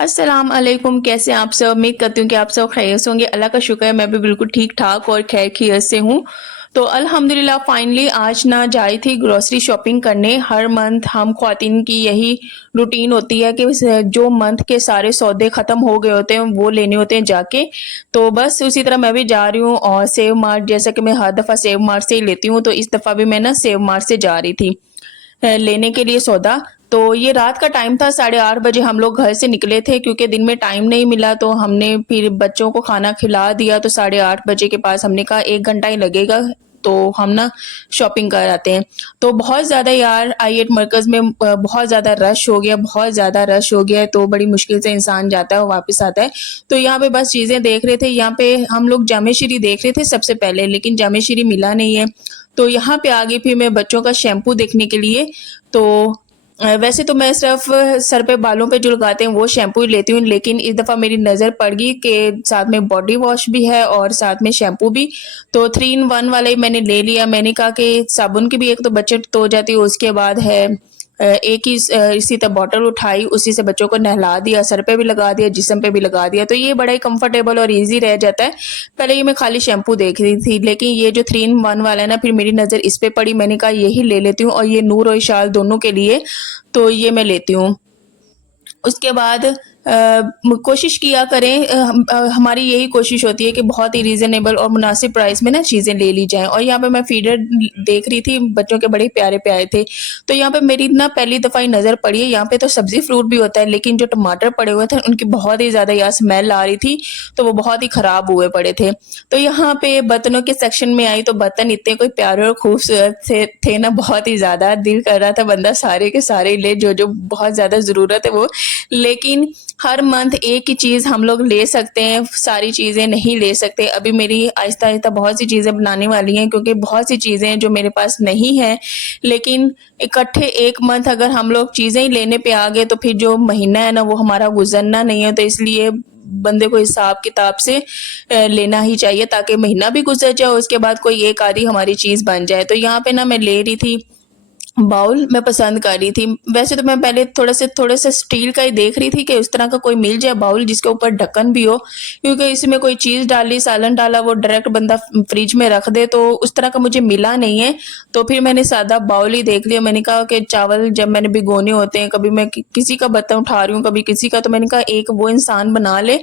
अस्सलाम वालेकुम। कैसे हैं आप सब? उम्मीद करती हूँ कि आप सब खैरियत से होंगे। अल्लाह का शुक्र है मैं भी बिल्कुल ठीक-ठाक और खैर-खैरियत से हूँ। तो अल्हम्दुलिल्लाह फाइनली आज ना जा रही थी ग्रोसरी शॉपिंग करने। हर मंथ हम ख़वातीन की यही रूटीन होती है कि जो मंथ के सारे सौदे ख़त्म हो गए होते हैं वो लेने होते हैं जाके। तो बस उसी तरह मैं भी जा रही हूँ और सेव मार्ट, जैसा कि मैं हर दफ़ा सेव मार्ट से ही लेती हूँ, तो इस दफ़ा भी मैं ना सेव मार्ट से जा रही थी लेने के लिए सौदा। तो ये रात का टाइम था, 8:30 बजे हम लोग घर से निकले थे क्योंकि दिन में टाइम नहीं मिला, तो हमने फिर बच्चों को खाना खिला दिया, तो 8:30 बजे के पास हमने कहा 1 घंटा ही लगेगा, तो हम ना शॉपिंग कर आते हैं। तो बहुत ज़्यादा यार आई-8 मरकज़ में बहुत ज़्यादा रश हो गया, बहुत ज़्यादा रश हो गया, तो बड़ी मुश्किल से इंसान जाता है और वापस आता है। तो यहाँ पे बस चीज़ें देख रहे थे, यहाँ पे हम लोग जामे-शीरी देख रहे थे सबसे पहले, लेकिन जामे-शीरी मिला नहीं है। तो यहाँ पे आ गई फिर मैं बच्चों का शैम्पू देखने के लिए। तो वैसे तो मैं सिर्फ़ सर पे बालों पे जो लगाते हैं वो शैम्पू ही लेती हूँ, लेकिन इस दफ़ा मेरी नज़र पड़ गई कि साथ में बॉडी वॉश भी है और साथ में शैम्पू भी, तो 3 इन 1 वाला ही मैंने ले लिया। मैंने कहा कि साबुन की भी एक तो बचत तो हो जाती है, उसके बाद है एक ही इसी तरह बॉटल उठाई, उसी से बच्चों को नहला दिया, सर पे भी लगा दिया, जिस्म पे भी लगा दिया, तो ये बड़ा ही कंफर्टेबल और ईज़ी रह जाता है। पहले ये मैं खाली शैम्पू देख रही थी, लेकिन ये जो 3 इन 1 वाला है ना, फिर मेरी नज़र इस पे पड़ी, मैंने कहा यही ले लेती हूँ, और ये नूर और इशाल दोनों के लिए, तो ये मैं लेती हूँ। उसके बाद कोशिश किया करें, हमारी यही कोशिश होती है कि बहुत ही रीज़नेबल और मुनासिब प्राइस में ना चीज़ें ले ली जाएँ। और यहाँ पे मैं फीडर देख रही थी, बच्चों के बड़े प्यारे-प्यारे थे। तो यहाँ पे मेरी ना पहली दफ़ा ही नज़र पड़ी है, यहाँ पे तो सब्ज़ी फ्रूट भी होता है, लेकिन जो टमाटर पड़े हुए थे उनकी बहुत ही ज़्यादा यार स्मेल आ रही थी, तो वो बहुत ही ख़राब हुए पड़े थे। तो यहाँ पे बर्तनों के सेक्शन में आई, तो बर्तन इतने कोई प्यारे और खूबसूरत थे ना, बहुत ही ज़्यादा दिल कर रहा था बंदा सारे के सारे ही ले, जो बहुत ज़्यादा ज़रूरत है वो। लेकिन हर मंथ एक ही चीज़ हम लोग ले सकते हैं, सारी चीज़ें नहीं ले सकते। अभी मेरी आहिस्ता-आहिस्ता बहुत सी चीज़ें बनाने वाली हैं, क्योंकि बहुत सी चीज़ें हैं जो मेरे पास नहीं हैं, लेकिन इकट्ठे 1 मंथ अगर हम लोग चीज़ें ही लेने पे आ गए, तो फिर जो महीना है ना वो हमारा गुज़रना नहीं है, तो इसलिए बंदे को हिसाब-किताब से लेना ही चाहिए, ताकि महीना भी गुज़र जाए और उसके बाद कोई एक आधी हमारी चीज़ बन जाए। तो यहाँ पे ना मैं ले रही थी बाउल, मैं पसंद कर रही थी। वैसे तो मैं पहले थोड़े से स्टील का ही देख रही थी कि उस तरह का कोई मिल जाए बाउल जिसके ऊपर ढक्कन भी हो, क्योंकि इसमें कोई चीज़ डाली, सालन डाला, वो डायरेक्ट बंदा फ्रिज में रख दे, तो उस तरह का मुझे मिला नहीं है। तो फिर मैंने सादा बाउल ही देख लिया। मैंने कहा कि चावल जब मैंने भिगोने होते हैं, कभी मैं किसी का बर्तन उठा रही हूँ, कभी किसी का, तो मैंने कहा एक वो इंसान बना ले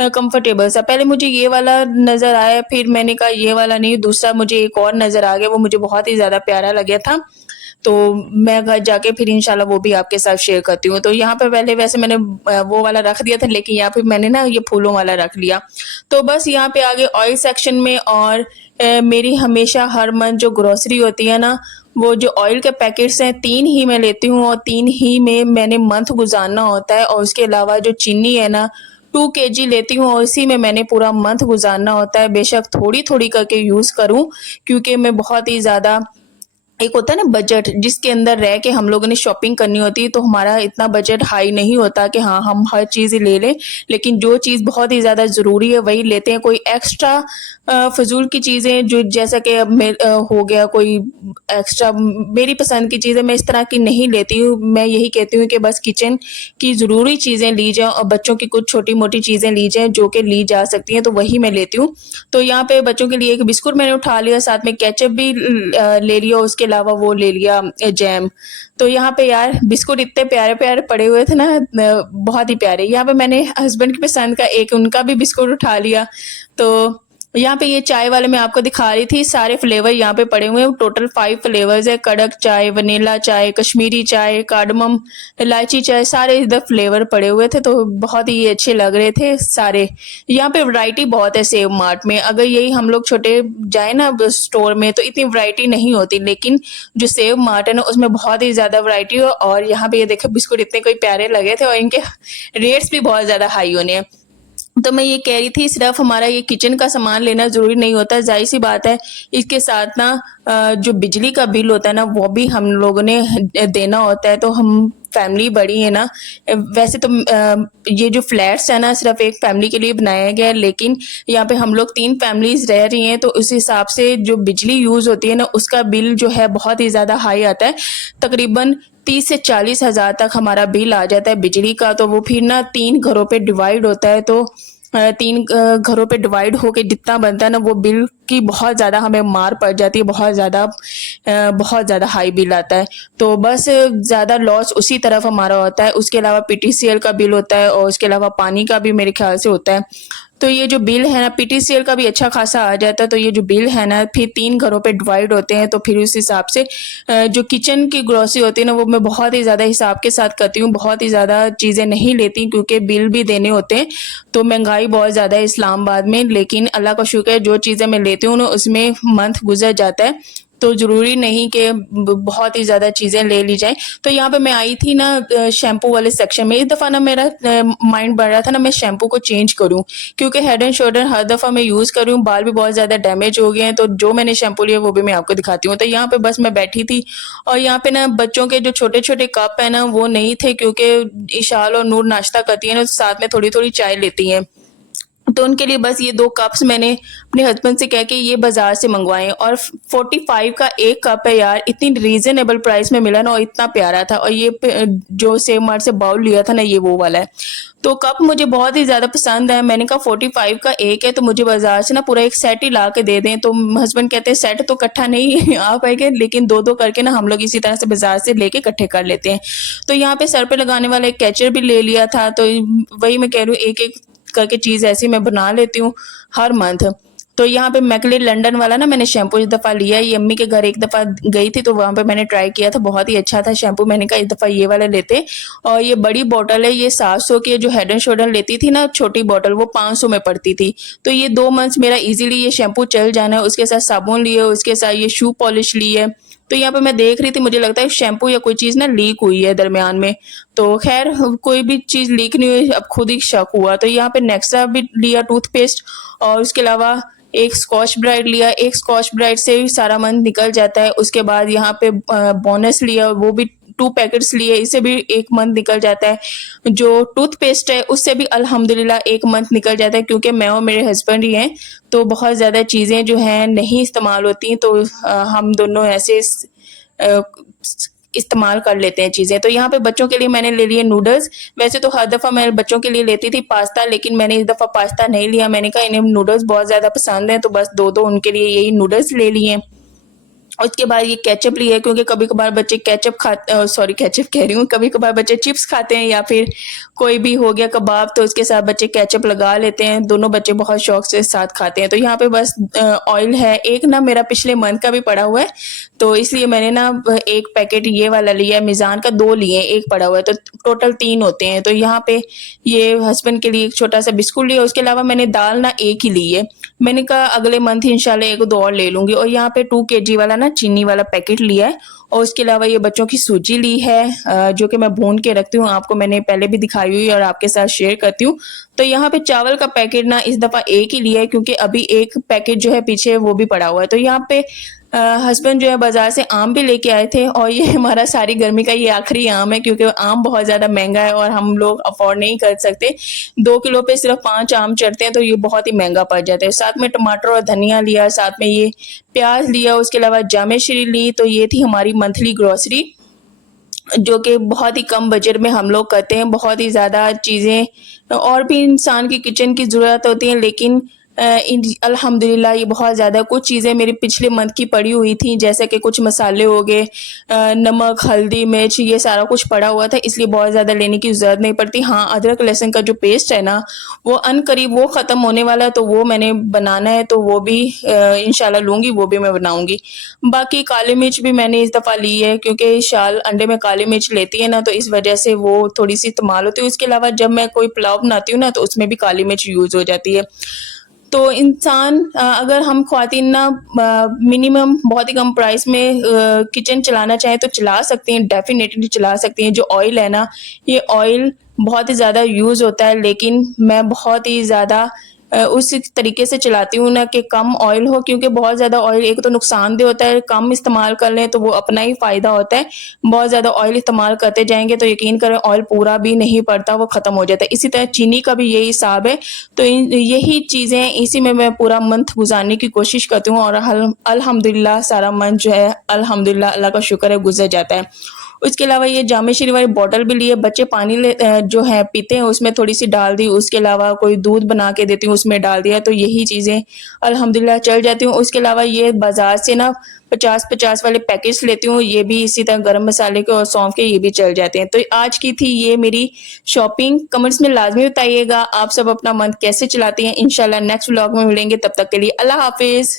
कंफर्टेबल सा। पहले मुझे ये वाला नज़र आया, फिर मैंने कहा ये वाला नहीं, दूसरा मुझे एक और नज़र आ गया, वो मुझे बहुत ही ज़्यादा प्यारा लगा था। तो मैं घर जाके फिर इंशाल्लाह वो भी आपके साथ शेयर करती हूँ। तो यहाँ पे पहले वैसे मैंने वो वाला रख दिया था, लेकिन यहाँ पे मैंने ना ये फूलों वाला रख लिया। तो बस यहाँ पे आगे ऑयल सेक्शन में, और मेरी हमेशा हर मंथ जो ग्रोसरी होती है ना, वो जो ऑयल के पैकेट्स हैं 3 ही मैं लेती हूँ, और 3 ही में मैंने मंथ गुज़ारना होता है। और उसके अलावा जो चीनी है ना, 2 केजी लेती हूँ, और इसी में मैंने पूरा मंथ गुज़ारना होता है। बेशक थोड़ी-थोड़ी करके यूज़ करूँ, क्योंकि मैं बहुत ही ज़्यादा, एक होता है ना बजट, जिसके अंदर रह के हम लोगों ने शॉपिंग करनी होती है, तो हमारा इतना बजट हाई नहीं होता कि हाँ हम हर चीज़ ही ले लें, लेकिन जो चीज़ बहुत ही ज़्यादा ज़रूरी है वही लेते हैं। कोई एक्स्ट्रा फ़िज़ूल की चीज़ें, जो जैसा कि अब हो गया कोई एक्स्ट्रा मेरी पसंद की चीज़ें, मैं इस तरह की नहीं लेती हूँ। मैं यही कहती हूँ कि बस किचन की ज़रूरी चीज़ें ली जाएँ और बच्चों की कुछ छोटी-मोटी चीज़ें ली जाएँ जो कि ली जा सकती हैं, तो वही मैं लेती हूँ। तो यहाँ पे बच्चों के लिए एक बिस्कुट मैंने उठा लिया, साथ में केचअप भी ले लिया, उसके अलावा वो ले लिया जैम। तो यहाँ पे यार बिस्कुट इतने प्यारे-प्यारे पड़े हुए थे ना, बहुत ही प्यारे। यहाँ पे मैंने हस्बैंड की पसंद का एक उनका भी बिस्कुट उठा लिया। तो यहाँ पे ये चाय वाले मैं आपको दिखा रही थी, सारे फ्लेवर यहाँ पे पड़े हुए हैं। टोटल 5 फ्लेवर्स है, कड़क चाय, वनीला चाय, कश्मीरी चाय, कार्डमम, इलायची चाय, सारे इधर फ्लेवर पड़े हुए थे, तो बहुत ही अच्छे लग रहे थे सारे। यहाँ पे वैरायटी बहुत है सेव मार्ट में। अगर यही हम लोग छोटे जाए ना स्टोर में, तो इतनी वैरायटी नहीं होती, लेकिन जो सेव मार्ट है ना, उसमें बहुत ही ज़्यादा वैरायटी है। और यहाँ पे ये देखो बिस्कुट इतने कोई प्यारे लगे थे, और इनके रेट्स भी बहुत ज़्यादा हाई होने हैं। तो मैं ये कह रही थी, सिर्फ हमारा ये किचन का सामान लेना ज़रूरी नहीं होता, ज़ाहिर-सी बात है, इसके साथ ना जो बिजली का बिल होता है ना, वो भी हम लोगों ने देना होता है। तो हम फैमिली बड़ी है ना, वैसे तो ये जो फ्लैट्स है ना सिर्फ एक फैमिली के लिए बनाया गया है, लेकिन यहाँ पे हम लोग 3 फैमिलीज़ रह रही हैं, तो उस हिसाब से जो बिजली यूज़ होती है ना, उसका बिल जो है बहुत ही ज़्यादा हाई आता है। तकरीबन 30 से 40 हज़ार तक हमारा बिल आ जाता है बिजली का। तो वो फिर ना 3 घरों पे डिवाइड होता है, तो 3 घरों पे डिवाइड होके जितना बनता है ना, वो बिल की बहुत ज़्यादा हमें मार पड़ जाती है, बहुत ज़्यादा हाई बिल आता है। तो बस ज़्यादा लॉस उसी तरफ हमारा होता है। उसके अलावा पीटीसीएल का बिल होता है और उसके अलावा पानी का भी मेरे ख्याल से होता है। तो ये जो बिल है ना, पीटीसीएल का भी अच्छा खासा आ जाता है। तो ये जो बिल है ना, फिर 3 घरों पे डिवाइड होते हैं। तो फिर उस हिसाब से जो किचन की ग्रोसरी होती है ना, वो मैं बहुत ही ज़्यादा हिसाब के साथ करती हूँ, बहुत ही ज़्यादा चीज़ें नहीं लेती, क्योंकि बिल भी देने होते हैं। तो महंगाई बहुत ज़्यादा है इस्लामाबाद में, लेकिन अल्लाह का शुक्र है जो चीज़ें मैं लेती हूँ ना, उसमें मंथ गुजर जाता है। तो ज़रूरी नहीं कि बहुत ही ज़्यादा चीज़ें ले ली जाएँ। तो यहाँ पे मैं आई थी ना शैम्पू वाले सेक्शन में। इस दफ़ा ना मेरा माइंड बढ़ रहा था ना, मैं शैम्पू को चेंज करूँ, क्योंकि हेड एंड शोल्डर हर दफ़ा मैं यूज़ कर रही हूँ, बाल भी बहुत ज़्यादा डैमेज हो गए हैं। तो जो मैंने शैम्पू लिया वो भी मैं आपको दिखाती हूँ। तो यहाँ पे बस मैं बैठी थी और यहाँ पे ना बच्चों के जो छोटे-छोटे कप है ना, वो नहीं थे, क्योंकि इशाल और नूर नाश्ता करती है ना, तो साथ में थोड़ी-थोड़ी चाय लेती हैं। तो उनके लिए बस ये 2 कप्स मैंने अपने हस्बैंड से कह के ये बाज़ार से मँगवाए और 45 का 1 कप है यार, इतनी रीज़नेबल प्राइस में मिला ना और इतना प्यारा था। और ये जो सेव मार्ट से बाउल लिया था ना, ये वो वाला है। तो कप मुझे बहुत ही ज़्यादा पसंद है। मैंने कहा 45 का 1 है, तो मुझे बाज़ार से ना पूरा एक सेट ही ला के दे दें। तो हस्बैंड कहते हैं सेट तो इकट्ठा नहीं आ पाएगा, लेकिन 2-2 करके ना हम लोग इसी तरह से बाज़ार से लेके इकट्ठे कर लेते हैं। तो यहाँ पे सर पे लगाने वाला एक कैचर भी ले लिया था। तो वही मैं कह रही हूँ, एक-एक करके चीज़ ऐसी मैं बना लेती हूँ हर मंथ। तो यहाँ पे मैकले लंदन वाला ना मैंने शैम्पू इस दफ़ा लिया है। ये अम्मी के घर एक दफ़ा गई थी, तो वहाँ पे मैंने ट्राई किया था, बहुत ही अच्छा था शैम्पू। मैंने कहा इस दफ़ा ये वाला लेते। और ये बड़ी बॉटल है, ये 700 की है। जो हेड एंड शोल्डर लेती थी ना छोटी बॉटल, वो 500 में पड़ती थी। तो ये 2 मंथ्स मेरा ईज़िली ये शैम्पू चल जाना है। उसके साथ साबुन लिए, उसके साथ ये शू पॉलिश ली है। तो यहाँ पे मैं देख रही थी, मुझे लगता है शैम्पू या कोई चीज़ ना लीक हुई है दरमियान में। तो खैर कोई भी चीज़ लीक नहीं हुई, अब खुद ही शक हुआ। तो यहाँ पे नेक्सा भी लिया टूथपेस्ट, और उसके अलावा एक स्कॉच ब्राइट लिया। एक स्कॉच ब्राइट से भी सारा मंथ निकल जाता है। उसके बाद यहाँ पे बोनस लिया, वो भी 2 पैकेट्स लिए, इससे भी 1 मंथ निकल जाता है। जो टूथपेस्ट है उससे भी अल्हम्दुलिल्लाह 1 मंथ निकल जाता है, क्योंकि मैं और मेरे हस्बैंड ही हैं, तो बहुत ज़्यादा चीज़ें जो हैं नहीं इस्तेमाल होती, तो हम दोनों ऐसे अ, इस्तेमाल कर लेते हैं चीज़ें। तो यहाँ पे बच्चों के लिए मैंने ले लिए नूडल्स। वैसे तो हर दफ़ा मैं बच्चों के लिए लेती थी पास्ता, लेकिन मैंने इस दफ़ा पास्ता नहीं लिया। मैंने कहा इन्हें नूडल्स बहुत ज़्यादा पसंद हैं, तो बस 2-2 उनके लिए यही नूडल्स ले लिए। उसके बाद ये केचप लिया है, क्योंकि कभी-कभार बच्चे केचप कह रही हूँ, कभी-कभार बच्चे चिप्स खाते हैं या फिर कोई भी हो गया कबाब, तो उसके साथ बच्चे केचप लगा लेते हैं। दोनों बच्चे बहुत शौक से साथ खाते हैं। तो यहाँ पे बस ऑयल है। एक ना मेरा पिछले मंथ का भी पड़ा हुआ है, तो इसलिए मैंने ना 1 पैकेट ये वाला लिया है। मीज़ान का 2 लिए, 1 पड़ा हुआ है, तो टोटल 3 होते हैं। तो यहाँ पे ये हस्बैंड के लिए एक छोटा-सा बिस्कुट लिया। उसके अलावा मैंने दाल ना 1 ही ली है। मैंने कहा अगले मंथ ही इंशाल्लाह 1-2 और ले लूँगी। और यहाँ पे 2 केजी वाला ना चीनी वाला पैकेट लिया है। और उसके अलावा ये बच्चों की सूजी ली है, जो कि मैं भून के रखती हूँ। आपको मैंने पहले भी दिखाई हुई है और आपके साथ शेयर करती हूँ। तो यहाँ पे चावल का पैकेट ना इस दफ़ा 1 ही लिया है, क्योंकि अभी 1 पैकेट जो है पीछे वो भी पड़ा हुआ है। तो यहाँ पे हस्बैंड जो है बाज़ार से आम भी लेके आए थे, और ये हमारा सारी गर्मी का ये आखिरी आम है, क्योंकि आम बहुत ज़्यादा महँगा है और हम लोग अफ़ोर्ड नहीं कर सकते। 2 किलो पे सिर्फ़ 5 आम चढ़ते हैं, तो ये बहुत ही महँगा पड़ जाता है। साथ में टमाटर और धनिया लिया, साथ में ये प्याज़ लिया, उसके अलावा जामे-श्री ली। तो ये थी हमारी मंथली ग्रोसरी, जो कि बहुत ही कम बजट में हम लोग करते हैं। बहुत ही ज़्यादा चीज़ें और भी इंसान की किचन की ज़रूरत होती है, लेकिन अल्हम्दुलिल्लाह ये बहुत ज़्यादा कुछ चीज़ें मेरे पिछले मंथ की पड़ी हुई थी, जैसे कि कुछ मसाले हो गए, नमक, हल्दी, मिर्च, ये सारा कुछ पड़ा हुआ था, इसलिए बहुत ज़्यादा लेने की ज़रूरत नहीं पड़ती। हाँ, अदरक लहसुन का जो पेस्ट है ना, वो अनकरीब वो ख़त्म होने वाला है, तो वो मैंने बनाना है, तो वो भी इंशाल्लाह लूँगी, वो भी मैं बनाऊँगी। बाकी काली मिर्च भी मैंने इस दफ़ा ली है, क्योंकि शाल अंडे में काली मिर्च लेती है ना, तो इस वजह से वो थोड़ी-सी इस्तेमाल होती है। उसके अलावा जब मैं कोई पुलाव बनाती हूँ ना, तो उसमें भी काली मिर्च यूज़ हो जाती है। तो इंसान अगर हम ख़वातीन ना मिनिमम बहुत ही कम प्राइस में किचन चलाना चाहें तो चला सकती हैं, डेफ़िनेटली चला सकती हैं। जो ऑयल है ना, ये ऑयल बहुत ही ज़्यादा यूज़ होता है, लेकिन मैं बहुत ही ज़्यादा उस तरीके से चलाती हूँ ना कि कम ऑयल हो, क्योंकि बहुत ज़्यादा ऑयल एक तो नुकसानदेह होता है, कम इस्तेमाल कर लें तो वो अपना ही फ़ायदा होता है। बहुत ज़्यादा ऑयल इस्तेमाल करते जाएँगे तो यकीन करें ऑयल पूरा भी नहीं पड़ता, वो ख़त्म हो जाता है। इसी तरह चीनी का भी यही हिसाब है। तो यही चीज़ें, इसी में मैं पूरा मंथ गुज़ारने की कोशिश करती हूँ, और अल्हम्दुलिल्लाह सारा मंथ जो है अल्हम्दुलिल्लाह अल्लाह का शुक्र है गुज़र जाता है। उसके अलावा ये जामे श्री वाली बॉटल भी ली है, बच्चे पानी जो है पीते हैं उसमें थोड़ी सी डाल दी। उसके अलावा कोई दूध बना के देती हूँ उसमें डाल दिया, तो यही चीज़ें अल्हम्दुलिल्लाह चल जाती हूँ। उसके अलावा ये बाज़ार से ना 50-50 वाले पैकेट्स लेती हूँ, ये भी इसी तरह गरम मसाले के और सौंफ के, ये भी चल जाते हैं। तो आज की थी ये मेरी शॉपिंग। कमेंट्स में लाज़मी बताइएगा आप सब अपना मंथ कैसे चलाती हैं। इंशाल्लाह नेक्स्ट व्लॉग में मिलेंगे, तब तक के लिए अल्लाह हाफ़िज़।